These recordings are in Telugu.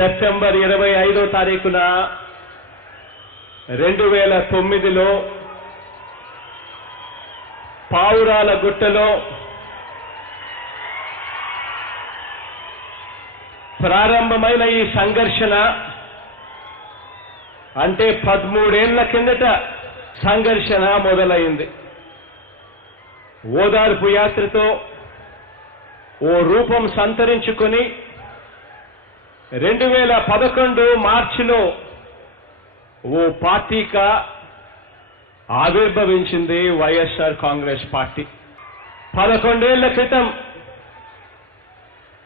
సెప్టెంబర్ 25వ తారీఖున 2009లో పావురాల గుట్టలో ప్రారంభమైన ఈ సంఘర్షణ అంటే 13 ఏళ్ల కిందట సంఘర్షణ మొదలైంది. ఓదార్పు యాత్రతో ఓ రూపం సంతరించుకొని 2011 మార్చిలో ఓ పార్టీగా ఆవిర్భవించింది వైఎస్ఆర్ కాంగ్రెస్ పార్టీ. 11 ఏళ్ల క్రితం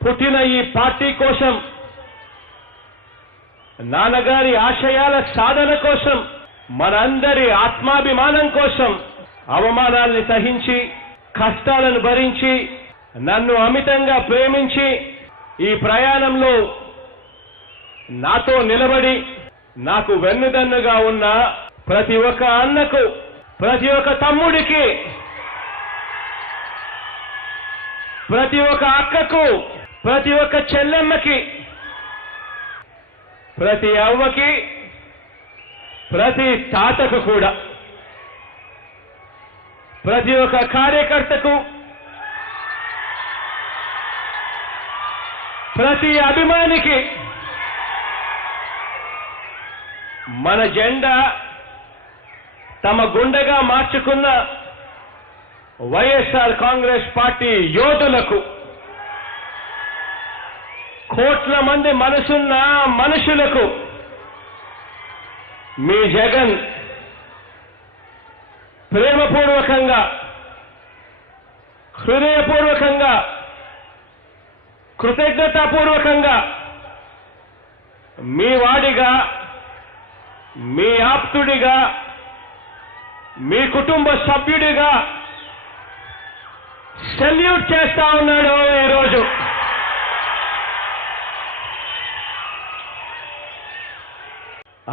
పుట్టిన ఈ పార్టీ కోసం, నాన్నగారి ఆశయాల సాధన కోసం, మనందరి ఆత్మాభిమానం కోసం అవమానాల్ని సహించి, కష్టాలను భరించి, నన్ను అమితంగా ప్రేమించి ఈ ప్రయాణంలో నాతో నిలబడి నాకు వెన్నుదన్నుగా ఉన్న ప్రతి ఒక్క అన్నకు, ప్రతి ఒక్క తమ్ముడికి, ప్రతి ఒక్క అక్కకు, ప్రతి ఒక్క చెల్లెమ్మకి, ప్రతి అవ్వకి, ప్రతి తాతకు కూడా, ప్రతి ఒక్క కార్యకర్తకు, ప్రతి అభిమానికి మన జెండా తమ గుండెగా మార్చుకున్న వైఎస్ఆర్ కాంగ్రెస్ పార్టీ యోధులకు, కోట్ల మంది మనసున్న మనుషులకు మీ జగన్ ప్రేమపూర్వకంగా, హృదయపూర్వకంగా, కృతజ్ఞతాపూర్వకంగా మీ వాడిగా, మీ ఆప్తుడిగా, మీ కుటుంబ సభ్యుడిగా సెల్యూట్ చేస్తా ఉన్నాడు ఈరోజు.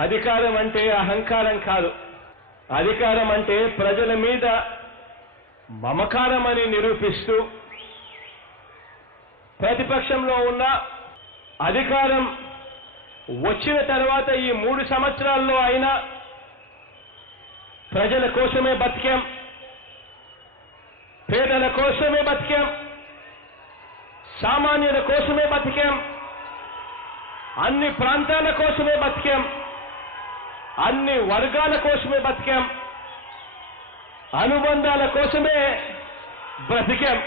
అధికారం అంటే అహంకారం కాదు. అధికారం అంటే ప్రజల మీద మమకారం అని నిరూపిస్తూ, ప్రతిపక్షంలో ఉన్న అధికారం వచ్చిన తర్వాత ఈ 3 సంవత్సరాల్లో అయినా ప్రజల కోసమే బతికాం, పేదల కోసమే బతికాం, సామాన్యుల కోసమే బతికాం, అన్ని ప్రాంతాల కోసమే బతికాం, అన్ని వర్గాల కోసమే బతికాం, అనుబంధాల కోసమే బ్రతికాం.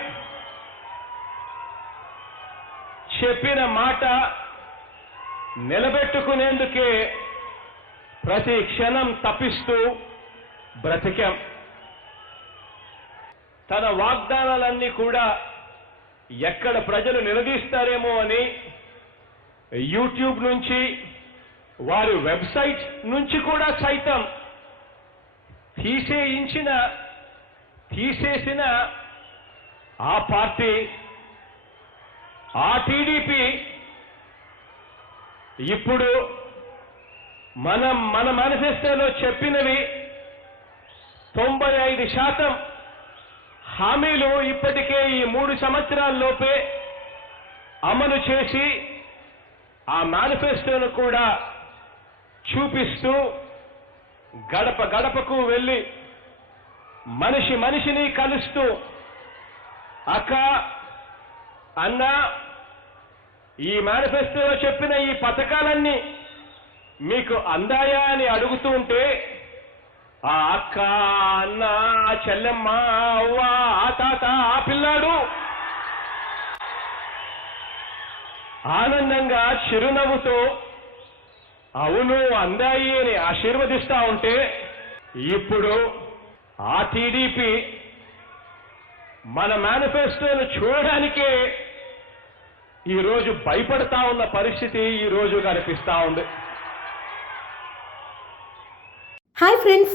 చెప్పిన మాట నిలబెట్టుకునేందుకే ప్రతి క్షణం తప్పిస్తూ బ్రతికాం. తన వాగ్దానాలన్నీ కూడా ఎక్కడ ప్రజలు నిలదీస్తారేమో అని యూట్యూబ్ నుంచి, వారి వెబ్సైట్ నుంచి కూడా సైతం తీసేసిన ఆ పార్టీ, ఆ టీడీపీ ఇప్పుడు మన మేనిఫెస్టోలో చెప్పినవి 95% హామీలు ఇప్పటికే ఈ 3 సంవత్సరాల్లోపే అమలు చేసి ఆ మేనిఫెస్టోను కూడా చూపిస్తూ, గడప గడపకు వెళ్ళి మనిషిని కలుస్తూ, అక్క, అన్న, ఈ మేనిఫెస్టోలో చెప్పిన ఈ పథకాలన్నీ మీకు అందాయా అని అడుగుతూ ఉంటే ఆ అక్క, అన్న, చెల్లెమ్మ, అవ్వ, ఆ తాత, ఆ పిల్లాడు ఆనందంగా చిరునవ్వుతో అవును అందాయి అని ఆశీర్వదిస్తా ఉంటే, ఇప్పుడు ఆ టీడీపీ మన మేనిఫెస్టోను చూడడానికే ఈరోజు భయపడతా ఉన్న పరిస్థితి ఈరోజు కనిపిస్తా ఉంది. హాయ్ ఫ్రెండ్స్,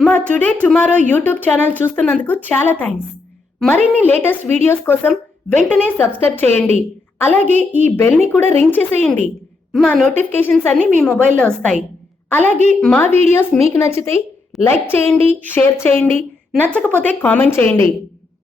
మా టుడే టుమారో యూట్యూబ్ ఛానల్ చూస్తున్నందుకు చాలా థ్యాంక్స్. మరిన్ని లేటెస్ట్ వీడియోస్ కోసం వెంటనే సబ్స్క్రైబ్ చేయండి. అలాగే ఈ బెల్ ని కూడా రింగ్ చేసేయండి. మా నోటిఫికేషన్స్ అన్ని మీ మొబైల్లో వస్తాయి. అలాగే మా వీడియోస్ మీకు నచ్చితే లైక్ చేయండి, షేర్ చేయండి, నచ్చకపోతే కామెంట్ చేయండి.